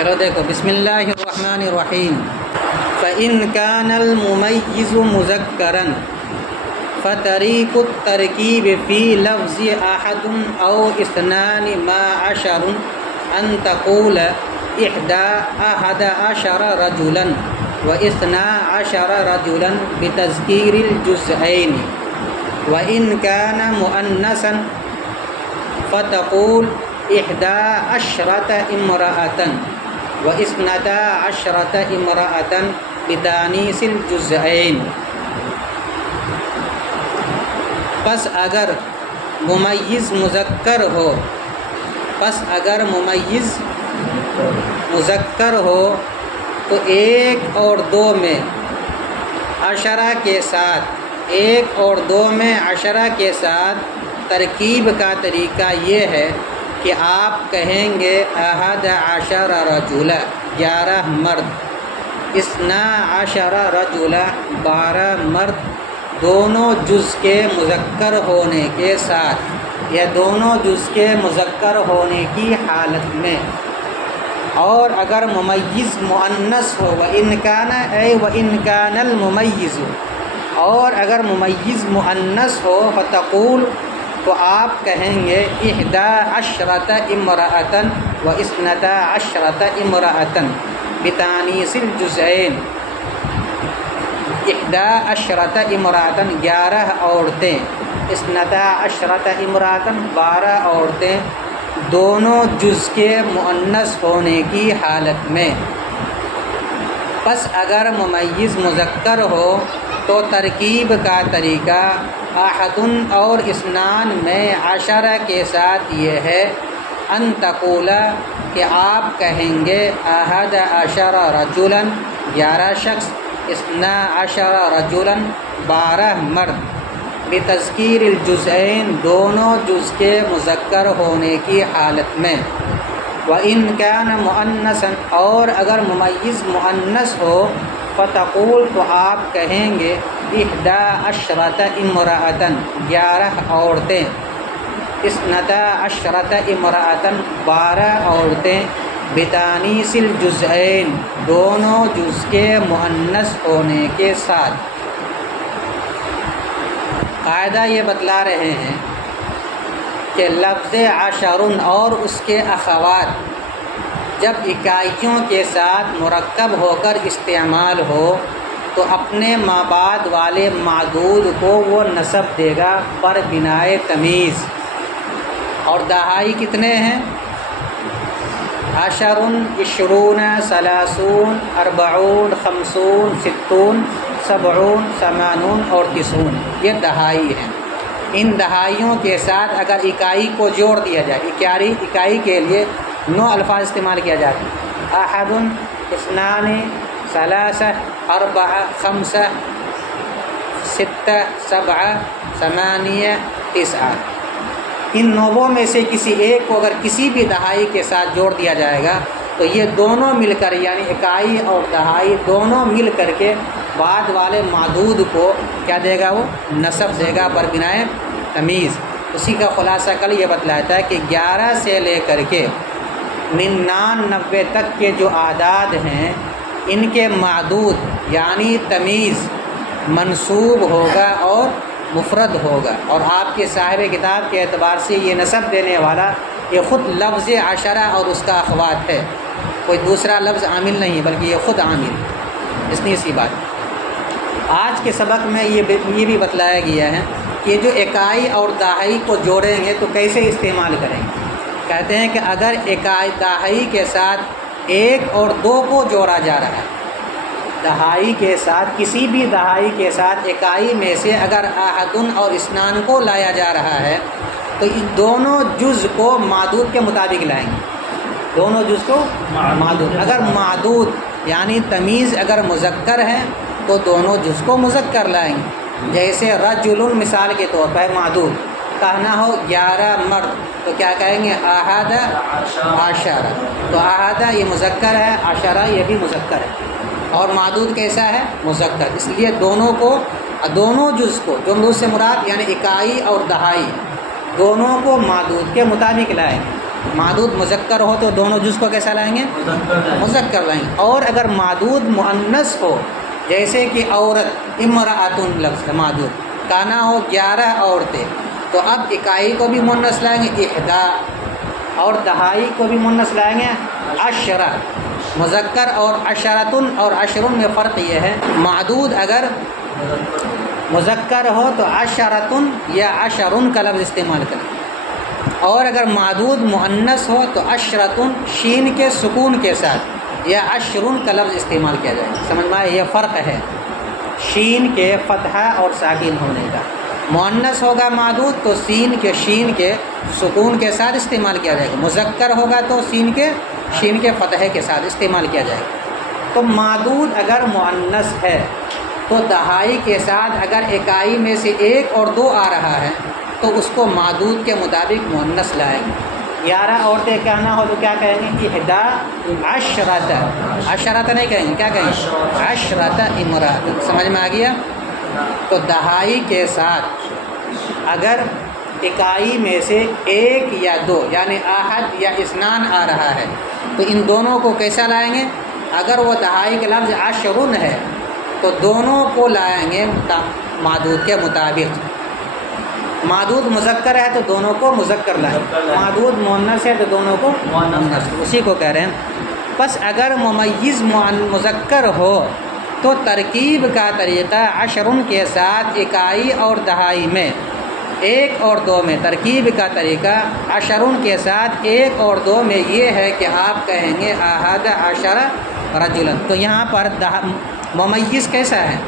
چلو دیکھو، بسم اللہ الرحمن الرحیم۔ فَإِنْ كَانَ الْمُمَيِّزُ مُذَكَّرًا فَطَرِيقُ التَّرْكِيبِ فِي لَفْظِ أَحَدٌ أَوْ اثْنَانِ مَا عَشَرٌ أَنْ تَقُولَ أَحَدَ عَشَرَ رَجُلًا وَإِثْنَا عَشَرَ رَجُلًا بِتَذْكِيرِ الْجُزْئَيْنِ، وَإِنْ كَانَ مُؤَنَّثًا فَتَقُولُ 11 امرأة و12 امرأة بتانیث الجزئین۔ پس اگر ممیز مذکر ہو تو ایک اور دو میں عشرہ کے ساتھ ترکیب کا طریقہ یہ ہے کہ آپ کہیں گے 11 رجلا 11 مرد، 12 رجلا 12 مرد، دونوں جز کے مذکر ہونے کے ساتھ یا دونوں جز کے مذکر ہونے کی حالت میں۔ اور اگر ممیز مؤنث ہو وَإِنْ كَانَ الْمُمَيِّزُ، اور اگر ممیز مؤنث ہو فتقول، تو آپ کہیں گے 11 امرأة و12 امرأة بتانیث الجزئین۔ 11 امرأة 11 عورتیں، 12 امرأة 12 عورتیں، دونوں جز کے مؤنث ہونے کی حالت میں۔ پس اگر ممیز مذکر ہو تو ترکیب کا طریقہ احد اور اثنان میں 10 کے ساتھ یہ ہے، ان تقول، کہ آپ کہیں گے 11 رجلا 11 شخص، 12 رجلا 12 مرد، بتذکیر الجزئین، دونوں جز کے مذکر ہونے کی حالت میں۔ وَإِنْ كَانَ مُؤَنَّثًا، اور اگر ممیز مؤنث ہو فتقول، تو آپ کہیں گے 11 امرأة 11 عورتیں، 12 امرأة 12 عورتیں، بتانیث الجزئین، دونوں جز کے مؤنث ہونے کے ساتھ۔ قاعدہ یہ بتلا رہے ہیں کہ لفظ عشر اور اس کے اخوات جب اکائیوں کے ساتھ مرکب ہو کر استعمال ہو تو اپنے مابعد والے معدود کو وہ نسب دے گا پر بنائے تمیز۔ اور دہائی کتنے ہیں؟ 10، 20، 30، 40، 50، 60، 70، 80 اور 90، یہ دہائی ہیں۔ ان دہائیوں کے ساتھ اگر اکائی کو جوڑ دیا جائے، اکائی کے لیے 9 الفاظ استعمال کیا جاتا ہے، احد، اثنان، ثلاثہ، اربعہ، خمسہ، ستہ، سبعہ، ثمانیہ، تسعہ۔ ان 9 میں سے کسی ایک کو اگر کسی بھی دہائی کے ساتھ جوڑ دیا جائے گا تو یہ دونوں مل کر، یعنی اکائی اور دہائی دونوں مل کر کے بعد والے معدود کو کیا دے گا؟ وہ نسب دے گا بر بنائے تمیز۔ اسی کا خلاصہ کل یہ بتلاتا ہے کہ 11 سے لے کر کے 99 تک کے جو اعداد ہیں ان کے معدود یعنی تمیز منصوب ہوگا اور مفرد ہوگا۔ اور آپ کے صاحب کتاب کے اعتبار سے یہ نسب دینے والا یہ خود لفظ عشرہ اور اس کا اخوات ہے، کوئی دوسرا لفظ عامل نہیں بلکہ یہ خود عامل۔ اتنی سی بات۔ آج کے سبق میں یہ بھی بتلایا گیا ہے کہ جو اکائی اور دہائی کو جوڑیں گے تو کیسے استعمال کریں گے۔ کہتے ہیں کہ اگر اکائی دہائی کے ساتھ 1 اور 2 کو جوڑا جا رہا ہے، دہائی کے ساتھ کسی بھی دہائی کے ساتھ اکائی میں سے اگر احد اور اثنان کو لایا جا رہا ہے تو ان دونوں جز کو معدود کے مطابق لائیں گے، دونوں جز کو معدود۔ اگر معدود یعنی تمیز اگر مذکر ہے تو دونوں جز کو مذکر لائیں گے۔ جیسے رجل مثال کے طور پر معدود، کہنا ہو 11 مرد تو کیا کہیں گے؟ احد عشرہ۔ تو احد یہ مذکر ہے، عشرہ یہ بھی مذکر ہے، اور معدود کیسا ہے؟ مذکر۔ اس لیے دونوں جز کو، جو سے مراد یعنی اکائی اور دہائی، دونوں کو معدود کے مطابق لائیں۔ معدود مذکر ہو تو دونوں جز کو کیسا لائیں گے؟ مذکر لائیں گے. اور اگر معدود مؤنث ہو جیسے کہ عورت امرأۃن لفظ ہے معدود کانا ہو 11 عورتیں تو اب اکائی کو بھی مؤنث لائیں گے احدا اور دہائی کو بھی مؤنث لائیں گے عشرہ. مذکر اور عشرتن اور عشرن میں فرق یہ ہے معدود اگر مذکر ہو تو عشرتن یا عشرن کا لفظ استعمال کریں اور اگر معدود مؤنث ہو تو عشرتن شین کے سکون کے ساتھ یا عشرن کا لفظ استعمال کیا جائے. سمجھ میں آئے؟ یہ فرق ہے شین کے فتحہ اور ساکن ہونے کا. مؤنث ہوگا معدود تو شین کے سکون کے ساتھ استعمال کیا جائے گا. مذکر ہوگا تو شین کے فتحے کے ساتھ استعمال کیا جائے گا. تو معدود اگر مؤنث ہے تو دہائی کے ساتھ اگر اکائی میں سے 1 اور 2 آ رہا ہے تو اس کو معدود کے مطابق مؤنث لائیں گے. 11 عورتیں کہنا ہو تو کیا کہیں گے؟ احدا عشرۃ. عشرۃ نہیں کہیں گے، کیا کہیں گے؟ عشرۃ امرأۃ. سمجھ میں آ گیا؟ تو دہائی کے ساتھ اگر اکائی میں سے 1 یا 2 یعنی احد یا اثنان آ رہا ہے تو ان دونوں کو کیسا لائیں گے؟ اگر وہ دہائی کے لفظ عشرن ہے تو دونوں کو لائیں گے معدود کے مطابق. معدود مذکر ہے تو دونوں کو مذکر لائیں، معدود مؤنث ہے تو دونوں کو مؤنث. اسی کو کہہ رہے ہیں. بس اگر ممیز مذکر ہو تو ترکیب کا طریقہ عشرن کے ساتھ اکائی اور دہائی میں 1 اور 2 میں ترکیب کا طریقہ عشرن کے ساتھ 1 اور 2 میں یہ ہے کہ آپ کہیں گے احد عشر رجلا. تو یہاں پر ممیز کیسا ہے؟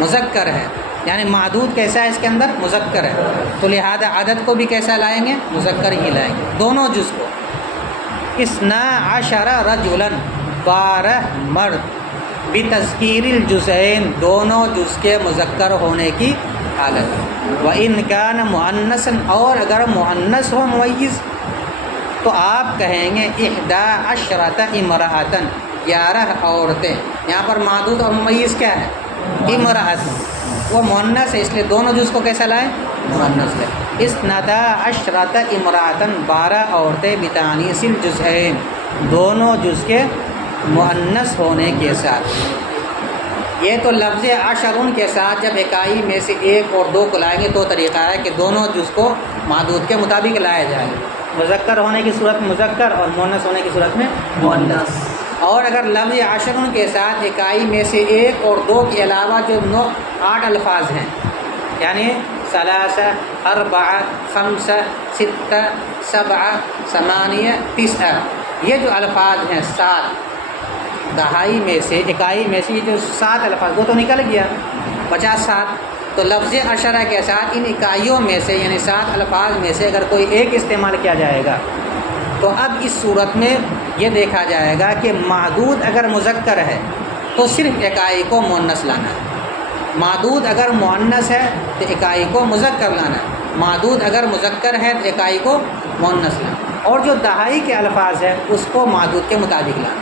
مذکر ہے. یعنی معدود کیسا ہے؟ اس کے اندر مذکر ہے. تو لہذا عدد کو بھی کیسا لائیں گے؟ مذکر ہی لائیں گے دونوں جز کو. 12 رجلا 12 مرد بتذکیر الجزئین دونوں جز کے مذکر ہونے کی حالت. وَإِنْ كَانَ مُؤَنَّثًا اور اگر مؤنث ہو ممیز تو آپ کہیں گے 11 امرأۃ 11 عورتیں. یہاں پر معدود اور ممیز کیا ہے؟ امرأۃ. وہ مؤنث ہے اس لیے دونوں جز کو کیسا لائیں؟ مؤنث ہے. 12 امرأۃ 12 عورتیں بتانیث الجزئین دونوں جز کے مؤنث ہونے کے ساتھ. یہ تو لفظ عشرن کے ساتھ جب اکائی میں سے 1 اور 2 کو لائیں گے تو طریقہ ہے کہ دونوں جز کو معدود کے مطابق لایا جائے گا. مذکر ہونے کی صورت میں مذکر اور مؤنث ہونے کی صورت میں مؤنث. اور اگر لفظ عشرن کے ساتھ اکائی میں سے 1 اور 2 کے علاوہ جو 8 الفاظ ہیں یعنی 3 4 5 6 7 8 9 یہ جو الفاظ ہیں 7 دہائی میں سے اکائی میں سے یہ جو 7 الفاظ وہ تو نکل گیا 50. تو لفظ عشرہ کے ساتھ ان اکائیوں میں سے یعنی 7 الفاظ میں سے اگر کوئی ایک استعمال کیا جائے گا تو اب اس صورت میں یہ دیکھا جائے گا کہ معدود اگر مذکر ہے تو صرف اکائی کو مؤنث لانا ہے. معدود اگر مؤنث ہے تو اکائی کو مذکر لانا ہے. معدود اگر مذکر ہے تو اکائی کو مؤنث لانا. اور جو دہائی کے الفاظ ہیں اس کو معدود کے مطابق لانا.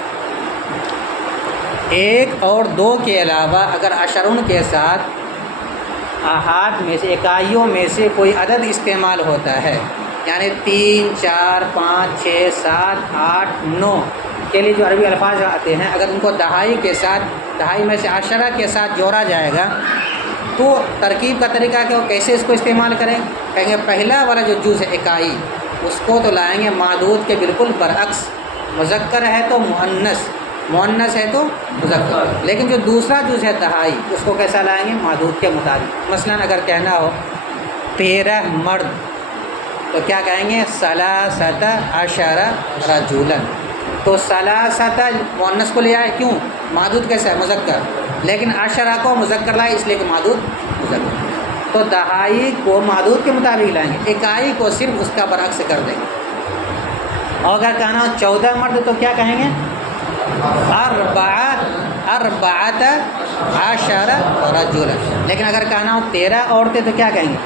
1 اور 2 کے علاوہ اگر عشرن کے ساتھ احاد میں سے اکائیوں میں سے کوئی عدد استعمال ہوتا ہے یعنی 3 4 5 6 7 8 9 کے لیے جو عربی الفاظ آتے ہیں اگر ان کو دہائی کے ساتھ دہائی میں سے عشرہ کے ساتھ جوڑا جائے گا تو ترکیب کا طریقہ کہ وہ کیسے اس کو استعمال کریں. کہیں گے پہلا والا جو جز ہے اکائی اس کو تو لائیں گے معدود کے بالکل برعکس. مذکر ہے تو مؤنث ہے تو مذکر. لیکن جو دوسرا جز ہے دہائی اس کو کیسا لائیں گے؟ معدود کے مطابق. مثلا اگر کہنا ہو 13 مرد تو کیا کہیں گے؟ 13 رجلا. تو 13 مؤنث کو لے آئے کیوں؟ معدود کیسا ہے؟ مذکر. لیکن عشرہ کو مذکر لائے اس لیے کہ معدود مذکر. تو دہائی کو معدود کے مطابق لائیں گے اکائی کو صرف اس کا برعکس کر دیں گے. اور اگر کہنا ہو 14 مرد تو کیا کہیں گے؟ 14 رجلا. لیکن اگر کہنا ہو 13 عورتیں تو کیا کہیں گے؟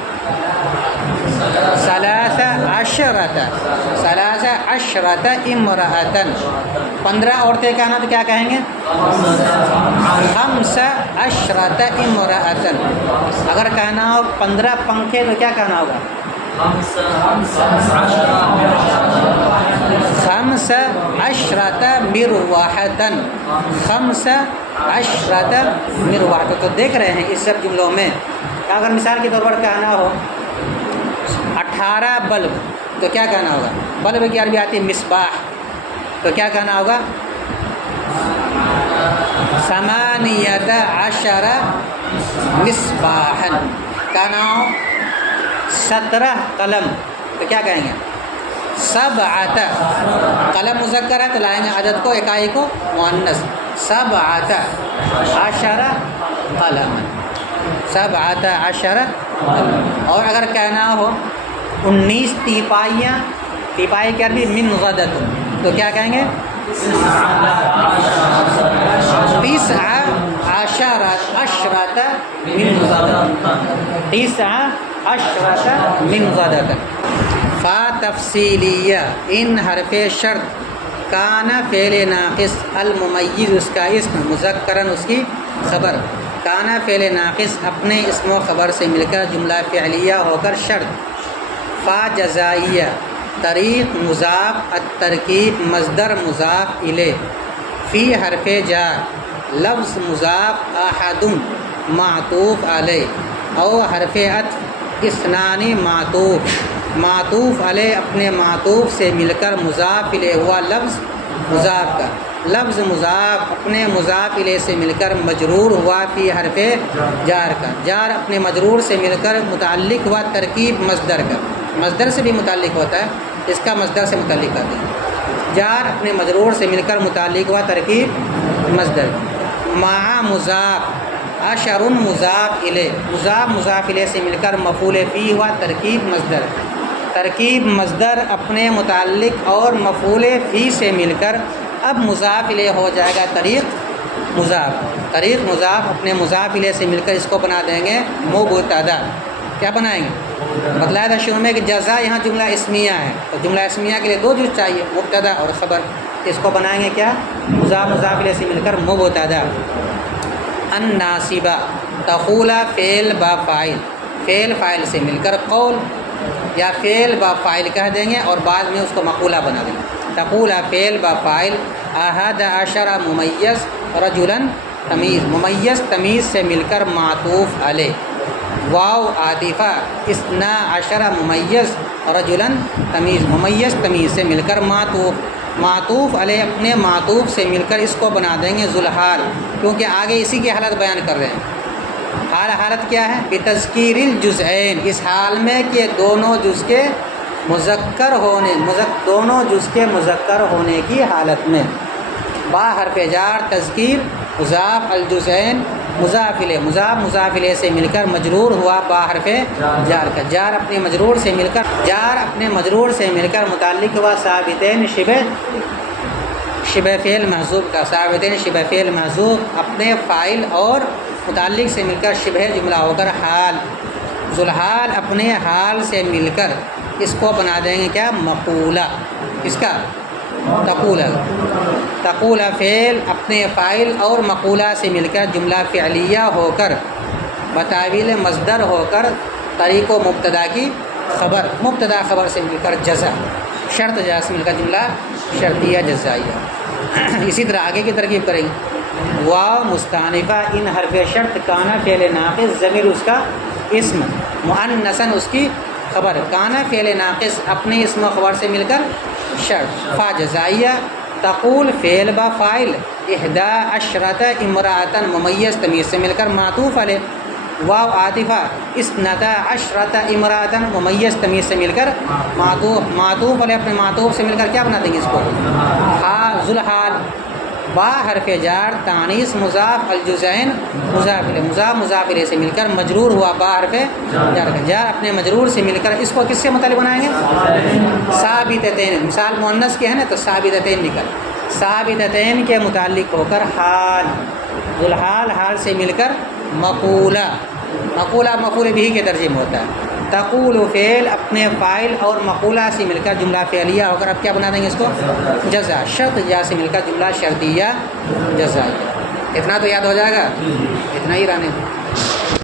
ثلاث عشرۃ، ثلاث عشرۃ امرأۃ، 15 عورتیں کہنا تو کیا کہیں گے؟ خمس عشرۃ امرأۃ۔ اگر کہنا ہو 15 پنکھے تو کیا کہنا ہوگا؟ خمس عشرۃ مروحۃ، خمس عشرۃ مروحۃ۔ تو دیکھ رہے ہیں اس سب جملوں میں اگر مثال کے طور پر کہنا ہو 18 بلب تو کیا کہنا ہوگا؟ بلب کی عربی آتی ہے مصباح، تو کیا کہنا ہوگا؟ 18 مصباحا۔ کہنا ہو 17 قلم تو کیا کہیں گے؟ 7 قلم مذکر ہے تو لائیں گے عدد کو، اکائی کو مؤنث، 17 قلم، 17 قلم۔ اور اگر کہنا ہو 19 تیپائیاں، تیپائی کی عربی من غدت تو کیا کہیں گے؟ 19 من غدت، 19 من غدت۔ فا تفصیلیہ، ان حرف شرط، کان فعل ناقص، الممیز اس کا اسم، مذکرن اس کی خبر، کان فعل ناقص اپنے اسم و خبر سے مل کر جملہ فعلیہ ہو کر شرط۔ فا جزائیہ، طریق مضاف، الترکیب مصدر مضاف الیہ، فی حرف جار، لفظ مضاف، احد معطوف علیہ، او حرف عطف، اثنان معطوف، معطوف علیہ اپنے معطوف سے مل کر مضاف الیہ ہوا لفظ مضاف کا، لفظ مضاف اپنے مضاف الیہ سے مل کر مجرور ہوا فی حرف جار کا، جار اپنے مجرور سے مل کر متعلق ہوا ترکیب مصدر کا، مصدر سے بھی متعلق ہوتا ہے، اس کا مصدر سے متعلق کرتے ہیں، جار اپنے مجرور سے مل کر متعلق ہوا ترکیب مصدر، مع مضاف، عشر مضاف الیہ، مضاف مضاف الیہ سے مل کر مفعول فی ہوا ترکیب مصدر، ترکیب مصدر اپنے متعلق اور مفعول فی سے مل کر اب مضاف الیہ ہو جائے گا طریق مضاف، طریق مضاف اپنے مضاف الیہ سے مل کر اس کو بنا دیں گے مبتدا، کیا بنائیں گے؟ بتلایا تھا شروع میں کہ جزا یہاں جملہ اسمیہ ہے، تو جملہ اسمیہ کے لیے 2 جز چاہیے، مبتدا اور خبر، اس کو بنائیں گے کیا؟ مضاف مضاف الیہ سے مل کر مبتدا۔ الناصبہ، تقول فعل با فاعل، فعل فاعل سے مل کر قول یا فعل با فاعل کہہ دیں گے اور بعد میں اس کو مقولہ بنا دیں گے، تقول فعل با فاعل، 11 ممیز، رجلا تمیز، ممیز تمیز سے مل کر معطوف علیہ، واو عاطفہ، 12 ممیز، رجلا تمیز، ممیز تمیز سے مل کر معطوف، معطوف علیہ اپنے معطوف سے مل کر اس کو بنا دیں گے ذوالحال، کیونکہ آگے اسی کی حالت بیان کر رہے ہیں۔ حالت کیا ہے؟ بتذکیر الجزئین، اس حال میں کہ دونوں جز کے مذکر ہونے، دونوں جز کے مذکر ہونے کی حالت میں، با حرف جار، تذکیر مضاف، الجزئین مضاف الیہ، مضاف مضاف الیہ سے مل کر مجرور ہوا با حرف جار کا، جار اپنے مجرور سے مل کر متعلق ہوا ثابتین شبہ فعل محذوف کا، ثابتین شبہ فعل محذوف اپنے فاعل اور متعلق سے مل کر شبہ جملہ ہو کر حال، ذوالحال اپنے حال سے مل کر اس کو بنا دیں گے کیا؟ مقولہ، اس کا تقول فعل اپنے فاعل اور مقولہ سے مل کر جملہ فعلیہ ہو کر بتاویل مصدر ہو کر طریق و مبتدا کی خبر، مبتدا خبر سے مل کر جزا، شرط جزا سے مل کر جملہ شرطیہ جزائیہ۔ اسی طرح آگے کی ترکیب کریں گے، واو مستانفہ، ان حرف شرط، کانا فعل ناقص، ضمیر اس کا اسم، مؤنثاً اس کی خبر، کانا فعل ناقص اپنے اسم و خبر سے مل کر شرط، فا جزائیہ، تقول فعل با فاعل، 11 امرأۃ ممیز تمیز سے مل کر معطوف علیہ، واو عاطفہ، 12 امرأۃ ممیز تمیز سے مل کر معطوف علیہ اپنے معطوف سے مل کر کیا بنا دیں گے اس کو؟ ہا ذوالحال، با حرف جار، تانیث مضاف، الجزئین مضاف الیہ، مضاف مضاف الیہ سے مل کر مجرور ہوا با حرف جار کا، جار اپنے مجرور سے مل کر اس کو کس سے متعلق بنائیں گے؟ ثابتتین، مثال مؤنث کے ہے نا تو ثابتتین نکل، ثابتتین کے متعلق ہو کر حال، ذوالحال حال سے مل کر مقولہ، مقولہ مفعول بھی کے درجے میں ہوتا ہے، تقول فعل اپنے فاعل اور مقولہ سے مل کر جملہ فعلیہ ہو کر اب کیا بنا دیں گے اس کو جزا، شرط یا سے مل کر جملہ شرطیہ جزائیہ۔ اتنا تو یاد ہو جائے گا، اتنا ہی رہنے دیں۔